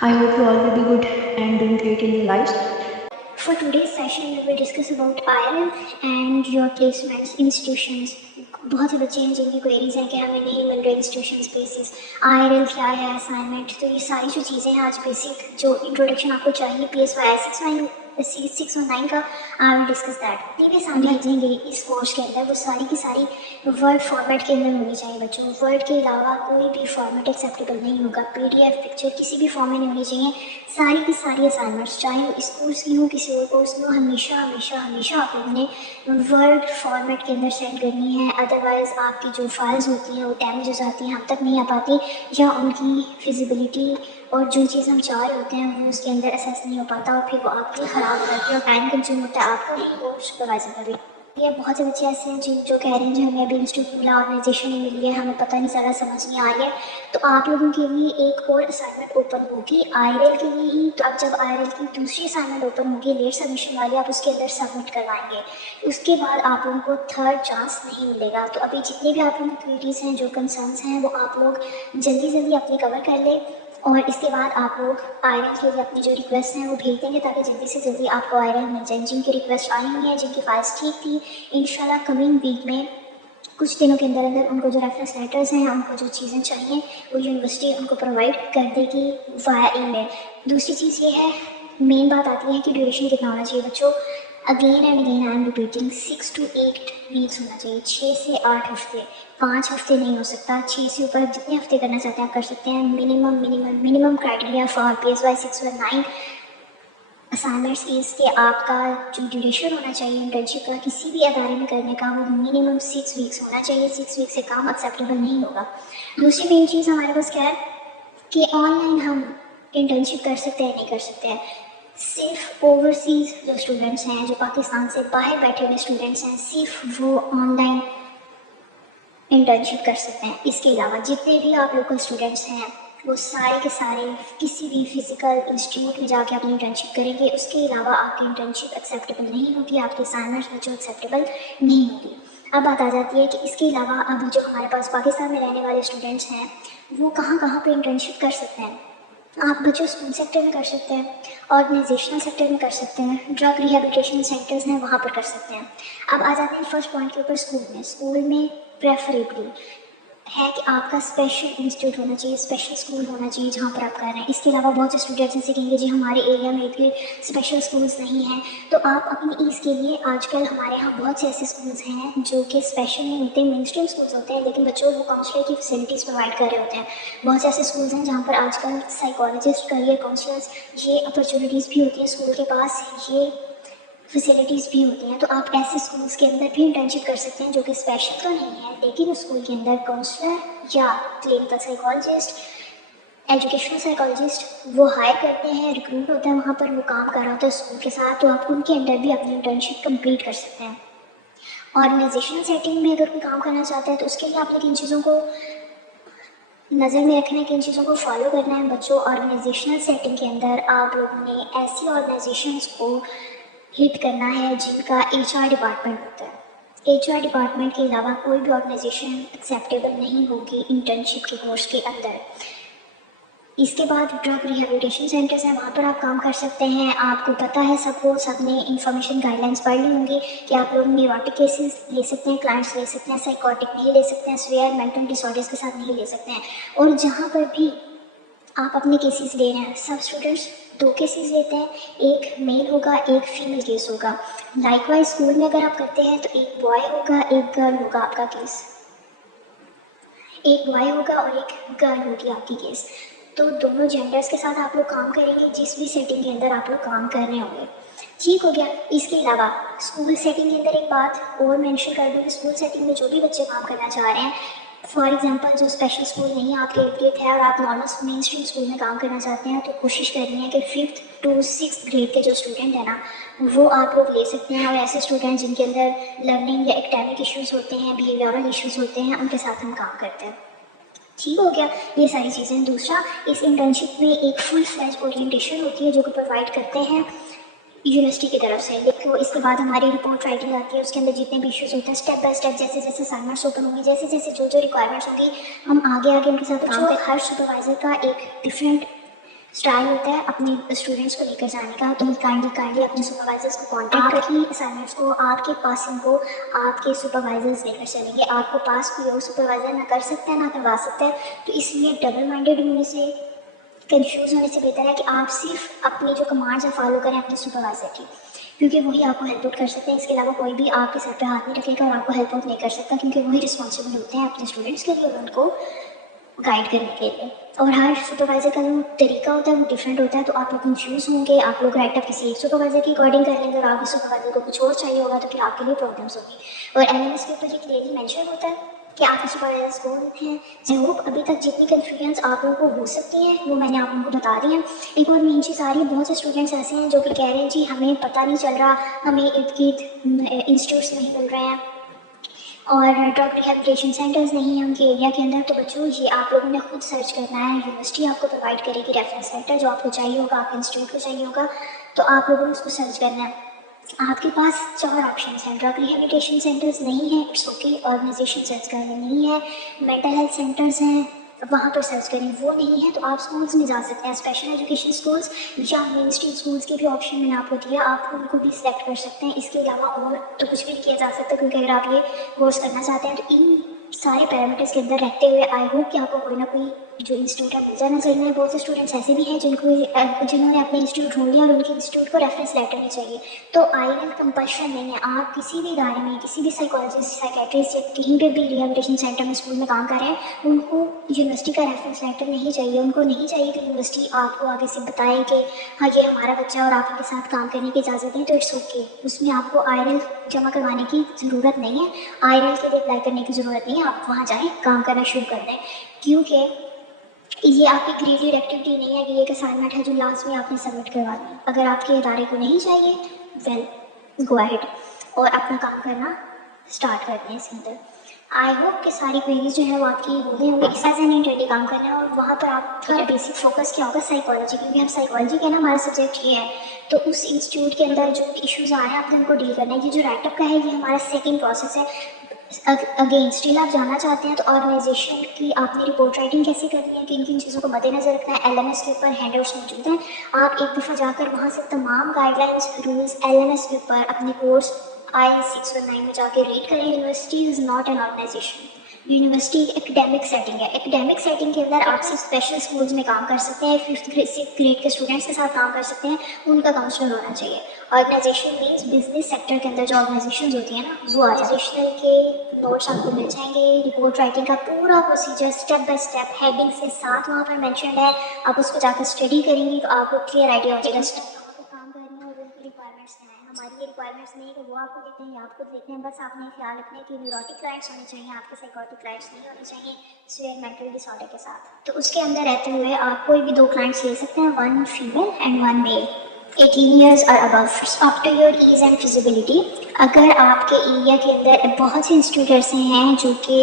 I hope you all will be good and doing great in your lives. For today's session, we will discuss about IRL and your placements institutions. बहुत से बच्चे हैं जिनकी queries हैं कि हमें नहीं मिल रहे इंस्टीट्यूशंस बेसिस IRL क्या है, असाइनमेंट, तो ये सारी जो चीज़ें हैं आज बेसिक जो इंट्रोडक्शन आपको चाहिए PSY 6 और 9 का आई विल डिस्कस दैट। जितनी भी समझेंगे इस कोर्स के अंदर वो सारी की सारी वर्ड फॉर्मेट के अंदर होनी चाहिए बच्चों। वर्ड के अलावा कोई भी फॉर्मेट एक्सेप्टेबल नहीं होगा, PDF पिक्चर किसी भी फॉर्म में नहीं होनी चाहिए। सारी की सारी असाइनमेंट्स चाहे वो इस कोर्स की हो किसी और कोर्स में हो, हमेशा हमेशा हमेशा आप लोगों ने वर्ड फॉर्मेट के अंदर सेंड करनी है। अदरवाइज़ आपकी जो फाइल्स होती हैं वो डैमेज हो जाती हैं, हम तक नहीं आ पाती, या उनकी फिजिबिलिटी और जो चीज़ हम चाह रहे होते हैं वो उसके अंदर असेस नहीं हो पाता और फिर वो आपके ख़राब हो जाती है और टाइम कंज्यूम होता है आपका भी और सुपरवाइजर का भी। ये बहुत से बच्चे ऐसे हैं जो कह रहे हैं कि हमें अभी इंस्टीट्यूट मिला, ऑर्गेनाइजेशन नहीं मिली है, हमें पता नहीं चला, समझ नहीं आ रही है। तो आप लोगों के लिए एक और असाइनमेंट ओपन होगी IRL के लिए ही। तो अब जब IRL की दूसरी असाइनमेंट ओपन होगी लेट सबमिशन वाली, आप उसके अंदर सबमिट करवाएंगे, उसके बाद आप लोगों को थर्ड चांस नहीं मिलेगा। तो अभी जितने भी आप लोगों की क्वेरीज हैं, जो कंसर्न्स हैं, वो आप लोग जल्दी जल्दी अपनी कवर कर लें और इसके बाद आप लोग IRL के लिए अपनी जो रिक्वेस्ट हैं वो भेज देंगे ताकि जल्दी से जल्दी आपको IRL मिल जाए। जिनकी रिक्वेस्ट आई हुई है, जिनकी फाइल्स ठीक थी, इंशाल्लाह कमिंग वीक में कुछ दिनों के अंदर अंदर उनको जो रेफरेंस लेटर्स हैं, उनको जो चीज़ें चाहिए वो यूनिवर्सिटी उनको प्रोवाइड कर देगी वाया ईमेल। दूसरी चीज़ ये है, मेन बात आती है कि ड्यूरेशन कितना होना चाहिए बच्चों। Again and again I am repeating, 6 to 8 weeks होना चाहिए, 6 से 8 हफ्ते, 5 हफ्ते नहीं हो सकता। 6 से ऊपर जितने हफ्ते करना चाहते हैं आप कर सकते हैं। मिनिमम क्राइटेरिया फॉर PSY 6 और 9 असाइनमेंट्स इज़ के आपका जो ड्यूरेशन होना चाहिए इंटर्नशिप का किसी भी अदारे में करने का वो मिनिमम 6 वीक्स होना चाहिए। 6 वीक से काम एक्सेप्टेबल नहीं होगा। दूसरी मेन चीज़ हमारे पास क्या है कि ऑनलाइन हम इंटर्नशिप कर सकते हैं, नहीं कर सकते हैं। सिर्फ ओवरसीज़ जो स्टूडेंट्स हैं, जो पाकिस्तान से बाहर बैठे हुए स्टूडेंट्स हैं, सिर्फ वो ऑनलाइन इंटर्नशिप कर सकते हैं। इसके अलावा जितने भी आप लोकल स्टूडेंट्स हैं वो सारे के सारे किसी भी फिजिकल इंस्टीट्यूट में जाके अपनी इंटर्नशिप करेंगे। उसके अलावा आपकी इंटर्नशिप एक्सेप्टेबल नहीं होगी, आपकी असाइनमेंट्स बच्चों एक्सेप्टेबल नहीं होगी। अब बात आ जाती है कि इसके अलावा अब जो हमारे पास पाकिस्तान में रहने वाले स्टूडेंट्स हैं वो कहाँ कहाँ पे इंटर्नशिप कर सकते हैं। आप बच्चों स्कूल सेक्टर में कर सकते हैं, ऑर्गेनाइजेशनल सेक्टर में कर सकते हैं, ड्रग रिहेबिलिटेशन सेंटर्स हैं वहाँ पर कर सकते हैं। अब आ जाते हैं फर्स्ट पॉइंट के ऊपर, स्कूल में प्रेफरेबली है कि आपका स्पेशल इंस्टीट्यूट होना चाहिए, स्पेशल स्कूल होना चाहिए जहाँ पर आप कर रहे हैं। इसके अलावा बहुत से स्टूडेंट्स ऐसे कहेंगे जी हमारे एरिया में इतने स्पेशल स्कूल्स नहीं हैं, तो आप अपनी ईज़ के लिए आजकल हमारे यहाँ बहुत से ऐसे स्कूल्स हैं जो कि स्पेशल नहीं होते, मेन स्ट्रीम स्कूल्स होते हैं, लेकिन बच्चों को काउंसलर की फैसिलिटीज़ प्रोवाइड कर रहे होते हैं। बहुत से ऐसे स्कूल्स हैं जहाँ पर आजकल साइकोलॉजिस्ट, करियर काउंसलर्स, ये अपॉर्चुनिटीज़ भी होती हैं स्कूल के पास, ये फैसिलिटीज़ भी होती हैं। तो आप ऐसे स्कूल्स के अंदर भी इंटर्नशिप कर सकते हैं जो कि स्पेशल तो नहीं है, लेकिन उस स्कूल के अंदर काउंसलर या क्लिनिकल साइकोलॉजिस्ट, एजुकेशनल साइकोलॉजिस्ट वो हायर करते हैं, रिक्रूट होता है, वहाँ पर वो काम कर रहा होता है स्कूल के साथ, तो आप उनके अंदर भी अपनी इंटर्नशिप कंप्लीट कर सकते हैं। ऑर्गेनाइजेशनल सेटिंग में अगर कोई काम करना चाहता है तो उसके लिए आपने किन चीज़ों को नज़र में रखना है, किन चीज़ों को फॉलो करना है बच्चों। ऑर्गेनाइजेशनल सेटिंग के अंदर आप लोगों ने ऐसी ऑर्गेनाइजेशंस को हिट करना है जिनका HR डिपार्टमेंट होता है। HR डिपार्टमेंट के अलावा कोई भी ऑर्गेनाइजेशन एक्सेप्टेबल नहीं होगी इंटर्नशिप के कोर्स के अंदर। इसके बाद ड्रग रिहेबिलिटेशन सेंटर्स हैं, वहाँ पर आप काम कर सकते हैं। आपको पता है सबको, सबने इंफॉर्मेशन गाइडलाइंस पढ़ ली होंगी कि आप लोग न्यूरोटिक केसेस ले सकते हैं, क्लाइंट्स ले सकते हैं, साइकोटिक नहीं ले सकते हैं, स्वेयर मेंटल डिसऑर्डर्स के साथ नहीं ले सकते हैं। और जहाँ पर भी आप अपने केसेस ले रहे हैं, सब स्टूडेंट्स 2 केसेस लेते हैं, एक मेल होगा, एक फीमेल केस होगा। लाइकवाइज स्कूल में अगर आप करते हैं तो एक बॉय होगा, एक गर्ल होगा आपका केस, एक बॉय होगा और एक गर्ल होगी आपकी केस। तो दोनों जेंडर्स के साथ आप लोग काम करेंगे जिस भी सेटिंग के अंदर आप लोग काम कर रहे होंगे। ठीक हो गया। इसके अलावा स्कूल सेटिंग के अंदर एक बात और मेंशन कर दूँ कि स्कूल सेटिंग में जो भी बच्चे काम करना चाह रहे हैं, फॉर एग्जांपल जो स्पेशल स्कूल नहीं है आपके इर्द गिर्द है और आप नॉर्मल मेन स्ट्रीम स्कूल में काम करना चाहते हैं, तो कोशिश करनी है कि 5th to 6th ग्रेड के जो स्टूडेंट है ना वो आप लोग ले सकते हैं। और ऐसे स्टूडेंट जिनके अंदर लर्निंग या एकेडमिक इश्यूज़ होते हैं, बिहेवियरल इश्यूज़ होते हैं, उनके साथ हम काम करते हैं। ठीक हो गया ये सारी चीज़ें। दूसरा, इस इंटर्नशिप में एक फुल फ्लैज ओरिएंटेशन होती है जो कि प्रोवाइड करते हैं यूनिवर्सिटी की तरफ से। देखो इसके बाद हमारी रिपोर्ट राइटिंग आती है, उसके अंदर जितने भी इश्यूज़ होते हैं स्टेप बाय स्टेप, जैसे जैसे असाइनमेंट्स ओपन होंगी, जैसे जैसे जो रिक्वायरमेंट्स होंगी हम आगे आगे उनके साथ काम कर। हर सुपरवाइज़र का एक डिफरेंट ट्रायल होता है अपने स्टूडेंट्स को लेकर जाने का, तो काइंडली अपने सुपरवाइजर्स को कॉन्टैक्ट रखिए, असाइनमेंट्स को आपके पास इनको आपके सुपरवाइजर्स लेकर चलेंगे। आपको पास कोई और सुपरवाइजर ना कर सकता है ना करवा सकता है, तो इसलिए डबल माइंडेड होने से, कंफ्यूज होने से बेहतर है कि आप सिर्फ अपनी जो कमांड्स हैं फॉलो करें अपने सुपरवाइजर की, क्योंकि वही आपको हेल्प आउट कर सकते हैं। इसके अलावा कोई भी आपके सर पे हाथ नहीं रखेगा और आपको हेल्प आउट नहीं कर सकता, क्योंकि वही रिस्पॉन्सिबल होते हैं अपने स्टूडेंट्स के लिए और उनको गाइड करने के लिए। और हर सुपरवाइज़र का जो तरीका होता है वो डिफरेंट होता है, तो आप लोग कंफ्यूज होंगे, आप लोग राइट अप किसी एक सुपरवाइज़र की अकॉर्डिंग कर लेंगे और आपके सुपरवाइज़र को कुछ और चाहिए होगा, तो फिर आपके लिए प्रॉब्लम्स होगी। और एलएमएस के ऊपर ये क्लियरली मेंशन होता है कि आपके सुपरवाइजर्स कौन हैं। आई होप अभी तक जितनी कन्फ्यूजन्स आप लोगों को हो सकती हैं वो मैंने आप लोगों को बता दी हैं। एक और मेन चीज़ आ रही है, बहुत से स्टूडेंट्स ऐसे हैं जो कि कह रहे हैं जी हमें पता नहीं चल रहा, हमें इर्द गिर्द इंस्टीट्यूट्स नहीं मिल रहे हैं और ड्रग रिहेबिलिटेशन सेंटर्स नहीं है उनके एरिया के अंदर। तो बच्चों ये आप लोगों ने खुद सर्च करना है, यूनिवर्सिटी आपको प्रोवाइड करेगी रेफरेंस लेटर जो आपको चाहिए होगा, आपके इंस्टीट्यूट को चाहिए होगा, तो आप लोगों ने उसको सर्च करना है। आपके पास 4 ऑप्शंस हैं। ड्रग रिहेबिलिटेशन सेंटर्स नहीं है, इट्स ओके, ऑर्गेनाइजेशन सर्च करें नहीं है। मेंटल हेल्थ सेंटर्स हैं, वहाँ पर सर्च करें, वो नहीं है तो आप स्कूल्स में जा सकते हैं, स्पेशल एजुकेशन स्कूल्स या मेन स्ट्रीम स्कूल्स के भी ऑप्शन मैंने आपको दिया, आप उनको भी सिलेक्ट कर सकते हैं। इसके अलावा और तो कुछ भी नहीं किया जा सकता, क्योंकि अगर आप ये कोर्स करना चाहते हैं तो इन सारे पैरामीटर्स के अंदर रहते हुए आई होप कि आपको कोई ना कोई जो इंस्टीट्यूट है मिल जाना चाहिए। बहुत से स्टूडेंट्स ऐसे भी हैं जिन्होंने अपने इंस्टीट्यूट ढूंढ लिया और उनके इंस्टीट्यूट को रेफरेंस लेटर नहीं चाहिए। तो आईएल कंपल्शन नहीं है, आप किसी भी इदारे में, किसी भी साइकोलॉजिस्ट, साइकेट्रिस्ट या कहीं पर भी रिहेबिलिटेशन सेंटर में, स्कूल में काम कर रहे हैं, उनको यूनिवर्सिटी का रेफरेंस लेटर नहीं चाहिए। उनको नहीं चाहिए कि यूनिवर्सिटी आपको आगे से बताए कि हाँ ये हमारा बच्चा और आप उनके साथ काम करने की इजाज़त दें, तो इट्स ओके। उसमें आपको आईएल जमा करवाने की ज़रूरत नहीं है, आईएल के लिए अप्लाई करने की ज़रूरत नहीं है। आप वहाँ जाएँ, काम करना शुरू कर दें, क्योंकि ये आपकी ग्रेडेड एक्टिविटी नहीं है कि ये एक असाइनमेंट है जो लास्ट में आपने सबमिट करवा दी। अगर आपके इदारे को नहीं चाहिए, वेल गो अहेड और अपना काम करना स्टार्ट कर दें इसके अंदर। आई होप कि सारी क्वेरीज जो है वो आपकी हो गई होंगी। एज एन इंटरव्यू काम करना है और वहाँ पर आपका बेसिक फोकस क्या होगा, साइकोलॉजी, क्योंकि हम साइकोलॉजी का ना हमारा सब्जेक्ट ये है। तो उस इंस्टीट्यूट के अंदर जो इश्यूज़ आ रहे हैं आपने उनको डील करना है। ये जो राइटअप का है ये हमारा सेकेंड प्रोसेस है। अगेन स्टिल आप जानना चाहते हैं तो ऑर्गेनाइजेशन की आपने रिपोर्ट राइटिंग कैसे करनी है, किन किन चीज़ों को मद्देनजर रखना है, एलएमएस के ऊपर हैंडआउट्स मौजूद हैं। आप एक दफ़ा जाकर वहाँ से तमाम गाइडलाइंस, रूल्स एलएमएस के ऊपर अपने कोर्स IAS 619 में जाके रीड करें। University is not an organisation, university academic setting है। एकेडमिक सेटिंग के अंदर आप सिर्फ स्पेशल स्कूल्स में काम कर सकते हैं, 5th ग्रेड के स्टूडेंट्स के साथ काम कर सकते हैं, उनका काउंसलर होना चाहिए। ऑर्गेनाइजेशन मीन्स बिजनेस सेक्टर के अंदर जो ऑर्गेनाइजेशन होती है ना, वो ऑर्गेनाइजेशनल के नोट्स आपको मिल जाएंगे। रिपोर्ट राइटिंग का पूरा procedure step by step headings के साथ वहाँ पर मैंशन है। आप उसको जाकर स्टडी करेंगी तो आपको क्लियर आइडिया हो जाएगा आपको काम करना है और उनकी रिक्वायरमेंट्स क्या है। हमारी ये रिक्वायरमेंट्स नहीं है कि वो आपको देते हैं या आपको देखते हैं, बस आपने ख्याल रखना है कि न्यूरोटिक क्लाइंट्स होने चाहिए, आपके साइकोटिक क्लाइंट्स नहीं होने चाहिए सिवियर मेंटल डिसऑर्डर के साथ। तो उसके अंदर रहते हुए आप कोई भी 2 क्लाइंट्स ले सकते हैं, 1 फीमेल एंड 1 मेल, 18 years और above, up to your ease and feasibility। अगर आपके एरिया के अंदर बहुत से इंस्टीट्यूट ऐसे हैं जो कि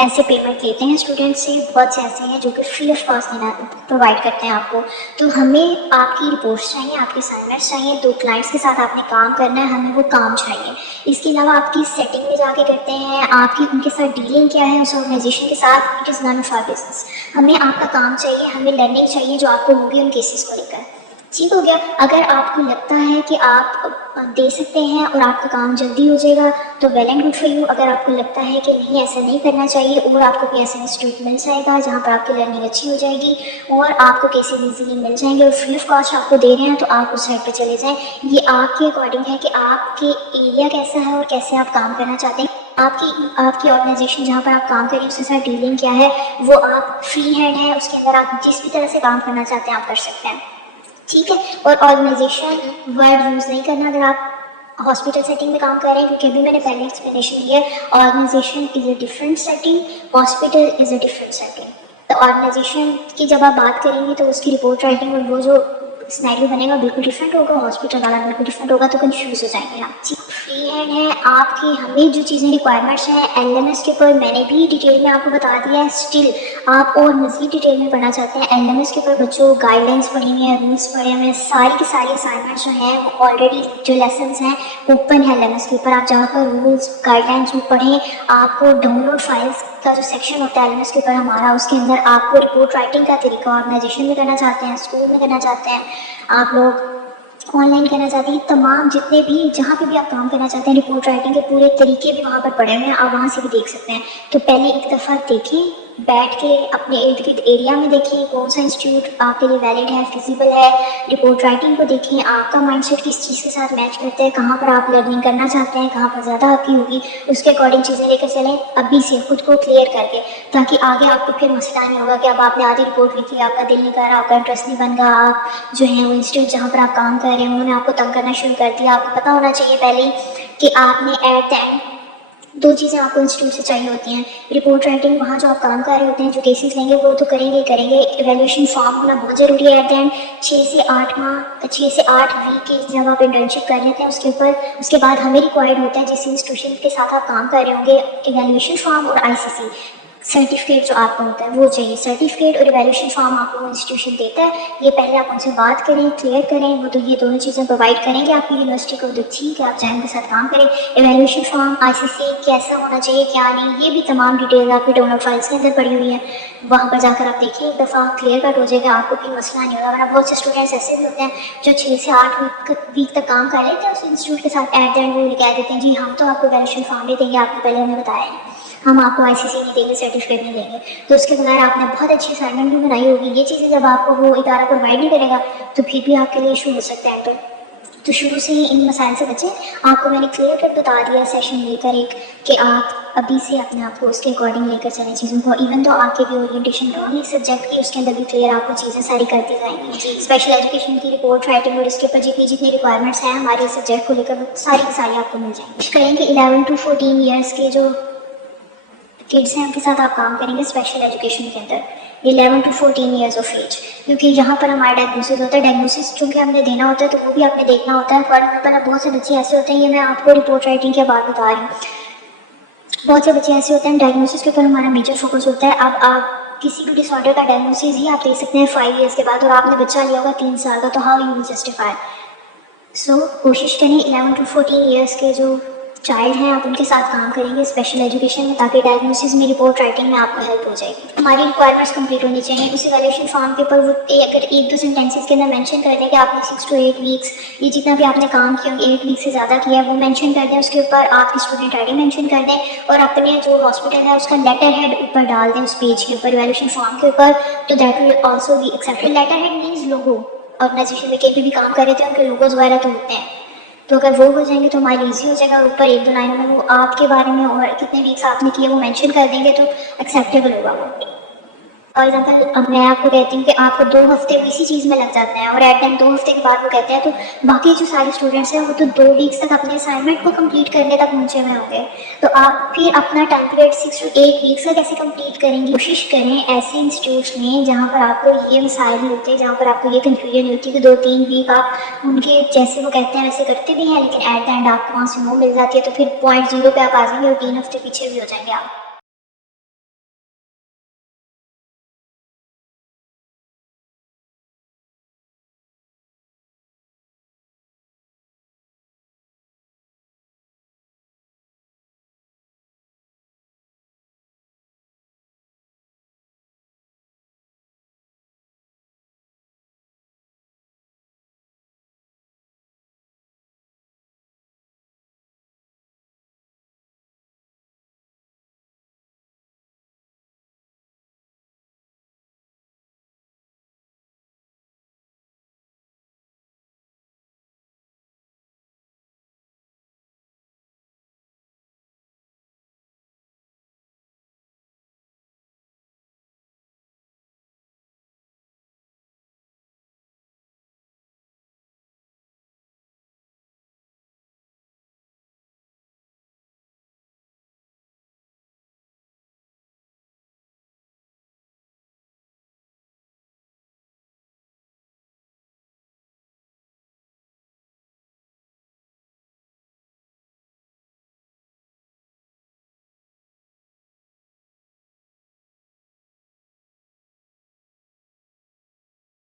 ऐसे पेमेंट लेते हैं स्टूडेंट से, बहुत से ऐसे हैं जो कि फ्री ऑफ कॉस्ट देना प्रोवाइड करते हैं आपको, तो हमें आपकी रिपोर्ट्स चाहिए, आपके असाइनमेंट्स चाहिए, 2 क्लाइंट्स के साथ आपने काम करना है, हमें वो काम चाहिए। इसके अलावा आपकी सेटिंग में जाके करते हैं, आपकी उनके साथ डीलिंग क्या है उस ऑर्गेनाइजेशन के साथ, it is none of our business. हमें आपका काम चाहिए, हमें लर्निंग चाहिए जो आपको होगी उन केसेस को लेकर। ठीक हो गया। अगर आपको लगता है कि आप दे सकते हैं और आपका काम जल्दी हो जाएगा तो well and good for you. अगर आपको लगता है कि नहीं ऐसा नहीं करना चाहिए और आपको कोई ऐसा इंस्टीट्यूट मिल जाएगा जहाँ पर आपकी लर्निंग अच्छी हो जाएगी और आपको केसेस ईजीली मिल जाएंगे और फ्री ऑफ कॉस्ट आपको दे रहे हैं, तो आप उस साइड पर चले जाएँ। ये आपके अकॉर्डिंग है कि आपके एरिया कैसा है और कैसे आप काम करना चाहते हैं। आपकी ऑर्गेनाइजेशन जहाँ पर आप काम करें उसके साथ डीलिंग क्या है, वो आप फ्री हैंड है, उसके अंदर आप जिस भी तरह से काम करना चाहते हैं आप कर सकते हैं। ठीक है। और ऑर्गेनाइजेशन वर्ड यूज़ नहीं करना अगर आप हॉस्पिटल सेटिंग में काम कर रहे हैं, क्योंकि अभी मैंने पहले एक्सप्लेनेशन दिया है, organisation is a different setting, hospital is a different setting. तो ऑर्गेनाइजेशन की जब आप बात करेंगे तो उसकी रिपोर्ट राइटिंग और वो जो सिनेरियो बनेगा बिल्कुल डिफरेंट होगा, हॉस्पिटल वाला बिल्कुल डिफरेंट होगा, तो कंफ्यूज हो जाएंगे आप। फ्री हैंड है आपकी, हमें जो चीज़ें रिक्वायरमेंट्स हैं एलएमएस के ऊपर मैंने भी डिटेल में आपको बता दिया है। स्टिल आप और मज़ीद डिटेल में पढ़ना चाहते हैं एलएमएस के ऊपर, बच्चों गाइडलाइंस पढ़ी हुई हैं, रूल्स पढ़े हुए हैं, सारी की सारी असाइनमेंट्स जो हैं वो ऑलरेडी जो लेसन्स हैं ओपन है एलएमएस के ऊपर। आप जाकर रूल्स गाइडलाइंस पढ़ें, आपको डाउनलोड फाइल्स का जो सेक्शन होता है एलएमएस के ऊपर हमारा, उसके अंदर आपको रिपोर्ट राइटिंग का तरीका ऑर्गेनाइजेशन में करना चाहते हैं, स्कूल में करना चाहते हैं, आप लोग ऑनलाइन करना चाहते हैं, तमाम जितने भी जहाँ पे भी आप काम करना चाहते हैं, रिपोर्ट राइटिंग के पूरे तरीके भी वहाँ पर पड़े हुए हैं, आप वहाँ से भी देख सकते हैं। तो पहले एक दफ़ा देखें, बैठ के अपने इर्द गिर्द एरिया में देखें कौन सा इंस्टीट्यूट आपके लिए वैलिड है, फिजिबल है। रिपोर्ट राइटिंग को देखें, आपका माइंडसेट किस चीज़ के साथ मैच करता है, कहाँ पर आप लर्निंग करना चाहते हैं, कहाँ पर ज़्यादा आपकी होगी, उसके अकॉर्डिंग चीज़ें लेकर चलें अभी से खुद को क्लियर करके, ताकि आगे आपको फिर मसला नहीं होगा कि अब आपने आधी रिपोर्ट लिखी, आपका दिल नहीं कर रहा, आपका इंटरेस्ट नहीं बन रहा, आप जो है वो इंस्टीट्यूट जहाँ पर आप काम कर रहे हैं उन्होंने आपको तंग करना शुरू कर दिया। आपको पता होना चाहिए पहले कि आपने एट द एंड दो चीज़ें आपको इंस्टीट्यूट से चाहिए होती हैं। रिपोर्ट राइटिंग, वहाँ जो आप काम कर रहे होते हैं, जो केसेस लेंगे वो तो करेंगे ही करेंगे। एवेल्यूएशन फॉर्म होना बहुत ज़रूरी है एट द एंड। 6 से 8 वीक की जब आप इंटर्नशिप कर लेते हैं उसके बाद हमें रिक्वायर्ड होता है जिस इंस्टीट्यूशन के साथ आप काम कर रहे होंगे, एवेल्यूएशन फॉर्म और आईसीसी सर्टिफिकेट जो आपको होता है वो चाहिए। सर्टिफिकेट और एवेल्यूएशन फॉर्म आपको इंस्टीट्यूशन देता है, ये पहले आप उनसे बात करें, क्लियर करें, वो तो ये दोनों चीज़ें प्रोवाइड करेंगे आपकी यूनिवर्सिटी को, तो ठीक है आप जाएँ उनके साथ काम करें। एवेल्यूएशन फॉर्म, आईसीसी कैसा होना चाहिए क्या नहीं, ये भी तमाम डिटेल्स आपकी डोनर फाइल्स के अंदर पड़ी हुई है, वहाँ पर जाकर आप देखिए, एक दफ़ा क्लियर कट हो जाएगा, आपको कोई मसला नहीं होगा। वरना बहुत से स्टूडेंट्स ऐसे भी होते हैं जो 6 से 8 वीक तक काम कर लेते हैं उस इंस्टीट्यूट के साथ, एट द एंड वो कह देते हैं जी हम तो आपको एवेल्यूएशन फॉर्म नहीं देंगे, आपने पहले हमें बताया है, हम आपको आईसीसी नहीं देंगे, सर्टिफिकेट नहीं देंगे। तो उसके बगैर आपने बहुत अच्छी असाइनमेंट भी बनाई होगी, ये चीज़ें जब आपको वो इदारा प्रोवाइड नहीं करेगा तो फिर भी आपके लिए इशू हो सकता है। तो शुरू से ही इन मसाइल से बचें। आपको मैंने क्लियर कट बता दिया सेशन लेकर एक कि आप अभी से अपने आप को उसके अकॉर्डिंग लेकर चलें चीज़ों को। इवन तो आपके भी ओरिएंटेशन होगी सब्जेक्ट की, उसके अंदर भी क्लियर आपको चीज़ें सारी करती जाएंगी जी। स्पेशल एजुकेशन की रिपोर्ट राइटिंग और इसके ऊपर जितनी रिक्वायरमेंट्स हैं हमारे सब्जेक्ट को लेकर, वो सारी की सारी आपको मिल जाएंगी। करेंगे 11 to 14 ईयर्स के जो किड्स हैं उनके साथ आप काम करेंगे स्पेशल एजुकेशन के अंदर, 11 to 14 ईयर्स ऑफ एज, क्योंकि यहाँ पर हमारा डायग्नोसिस होता है। डायग्नोसिस चूँकि हमने देना होता है तो वो भी आपने देखना होता है। फॉर एग्जाम्पल अब बहुत से बच्चे ऐसे होते हैं, ये मैं आपको रिपोर्ट राइटिंग के बाद बता रही हूँ, बहुत से बच्चे ऐसे होते हैं डायग्नोसिस के ऊपर हमारा मेजर फोकस होता है। अब आप किसी भी डिसऑर्डर का डायग्नोसिस ही आप दे सकते हैं 5 ईयर्स के बाद, और आपने बच्चा लिया होगा 3 साल का, तो हाउ यू विल जस्टिफाई। सो कोशिश करें 11 to 14 ईयर्स के जो चाइल्ड हैं आप उनके साथ काम करेंगे स्पेशल एजुकेशन में, ताकि डायग्नोसिस में, रिपोर्ट राइटिंग में आपको हेल्प हो जाएगी। हमारी रिक्वायरमेंट्स कंप्लीट होनी चाहिए। उस एवेल्यूएशन फॉर्म के ऊपर वो अगर 1-2 सेंटेंसेस के अंदर मेंशन कर दें कि आपने 6 to 8 वीक्स, ये जितना भी आपने काम किया 8 वीक से ज़्यादा किया है वो मेंशन कर दें, उसके ऊपर आपकी स्टूडेंट आईडी मेंशन कर दें, और अपने जो हॉस्पिटल है उसका लेटर हेड ऊपर डाल दें उस पेज के ऊपर, एवेल्यूएशन फॉर्म के ऊपर, तो that will also be accepted. Letter head means logo, organisation में कहीं भी काम कर रहे थे उनके लोगोज वगैरह तो होते हैं, तो अगर वो हो जाएंगे तो हमारी ईजी हो जाएगा। ऊपर 1-2 लाइनों में वो आपके बारे में और कितने वीक्स आपने किए वो मेंशन कर देंगे तो एक्सेप्टेबल होगा वो। फॉर एग्जाम्पल अब मैं आपको कहती हूँ कि आपको 2 हफ्ते इसी चीज़ में लग जाते हैं, और एट टाइम 2 हफ्ते के बाद वो कहते हैं, तो बाकी जो सारे स्टूडेंट्स हैं वो तो 2 वीक्स तक अपने असाइनमेंट को कंप्लीट करने तक पहुँचे हुए होंगे, तो आप फिर अपना टाइम पीरियड 6 to 8 वीक्स का कैसे कंप्लीट करेंगे। कोशिश करें ऐसे इंस्टीट्यूट्स में जहाँ पर आपको ये मसाइल नहीं होते, जहाँ पर आपको ये कन्फ्यूजन नहीं होती कि 2-3 वीक आप उनके जैसे वो कहते हैं वैसे करते भी हैं, लेकिन एट द एंड आपको वहाँ से नो मिल जाती है, तो फिर पॉइंट 0 पे आप आ जाएंगे और 3 हफ्ते पीछे भी हो जाएंगे आप।